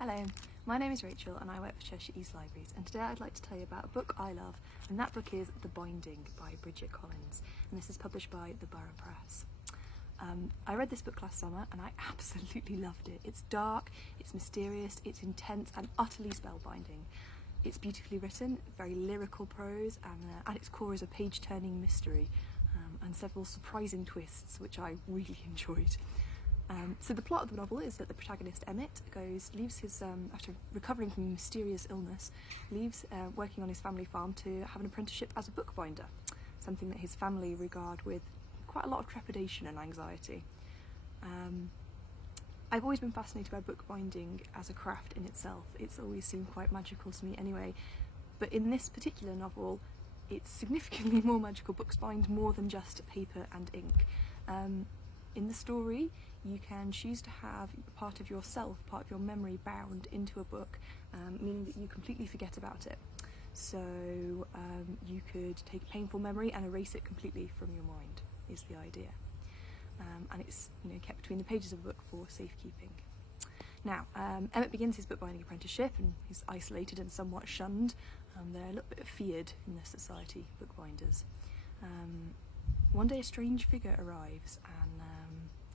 Hello, my name is Rachel and I work for Cheshire East Libraries, and today I'd like to tell you about a book I love, and that book is The Binding by Bridget Collins, and this is published by the Borough Press. I read this book last summer and I absolutely loved it. It's dark, it's mysterious, it's intense and utterly spellbinding. It's beautifully written, very lyrical prose, and at its core is a page-turning mystery and several surprising twists which I really enjoyed. So the plot of the novel is that the protagonist Emmet leaves his, after recovering from a mysterious illness, leaves working on his family farm to have an apprenticeship as a bookbinder, something that his family regard with quite a lot of trepidation and anxiety. I've always been fascinated by bookbinding as a craft in itself. It's always seemed quite magical to me anyway, but in this particular novel it's significantly more magical. Books bind more than just paper and ink. In the story, you can choose to have part of yourself, part of your memory bound into a book, meaning that you completely forget about it. So you could take a painful memory and erase it completely from your mind, is the idea. And it's kept between the pages of a book for safekeeping. Now, Emmet begins his bookbinding apprenticeship and he's isolated and somewhat shunned. They're a little bit feared in this society, bookbinders. One day a strange figure arrives and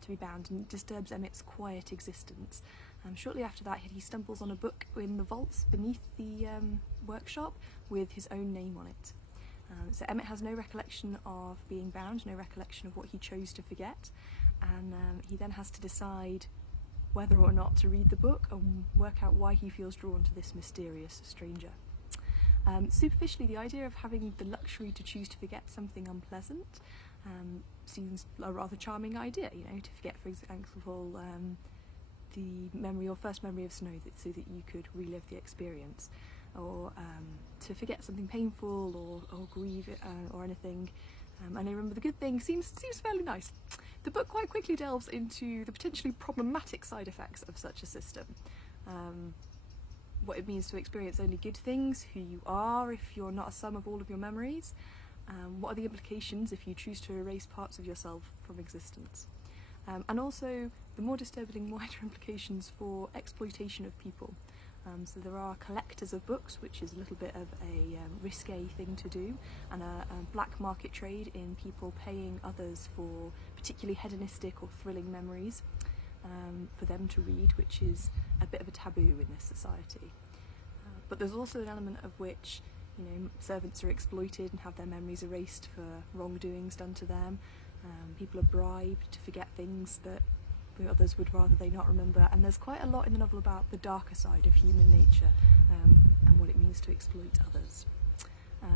to be bound and disturbs Emmet's quiet existence. Shortly after that he stumbles on a book in the vaults beneath the workshop with his own name on it. So Emmet has no recollection of being bound, no recollection of what he chose to forget, and he then has to decide whether or not to read the book and work out why he feels drawn to this mysterious stranger. Superficially, the idea of having the luxury to choose to forget something unpleasant seems a rather charming idea, to forget, for example, your first memory of snow so that you could relive the experience, or to forget something painful or grieve or anything. And I remember the good thing seems fairly nice. The book quite quickly delves into the potentially problematic side effects of such a system. What it means to experience only good things, who you are if you're not a sum of all of your memories, what are the implications if you choose to erase parts of yourself from existence, and also the more disturbing wider implications for exploitation of people. So there are collectors of books, which is a little bit of a risque thing to do, and a black market trade in people paying others for particularly hedonistic or thrilling memories for them to read, which is a bit of a taboo in this society. But there's also an element of which servants are exploited and have their memories erased for wrongdoings done to them. People are bribed to forget things that others would rather they not remember, and there's quite a lot in the novel about the darker side of human nature and what it means to exploit others.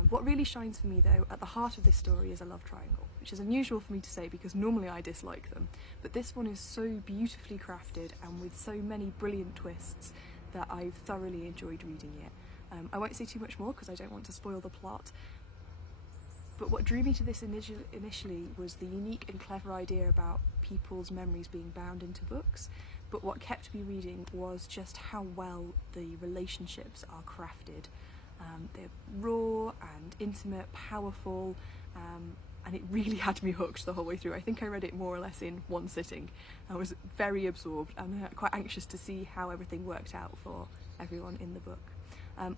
What really shines for me though at the heart of this story is a love triangle, which is unusual for me to say because normally I dislike them, but this one is so beautifully crafted and with so many brilliant twists that I've thoroughly enjoyed reading it. I won't say too much more because I don't want to spoil the plot, but what drew me to this initially was the unique and clever idea about people's memories being bound into books, but what kept me reading was just how well the relationships are crafted. They're raw and intimate, powerful, and it really had me hooked the whole way through. I think I read it more or less in one sitting. I was very absorbed and quite anxious to see how everything worked out for everyone in the book.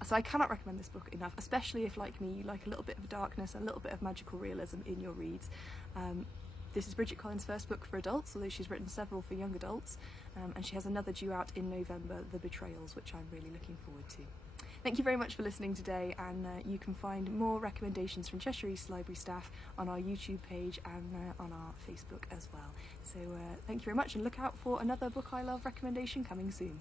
So I cannot recommend this book enough, especially if, like me, you like a little bit of darkness, a little bit of magical realism in your reads. This is Bridget Collins' first book for adults, although she's written several for young adults, and she has another due out in November, The Betrayals, which I'm really looking forward to. Thank you very much for listening today, and you can find more recommendations from Cheshire East Library staff on our YouTube page and on our Facebook as well. So thank you very much, and look out for another Book I Love recommendation coming soon.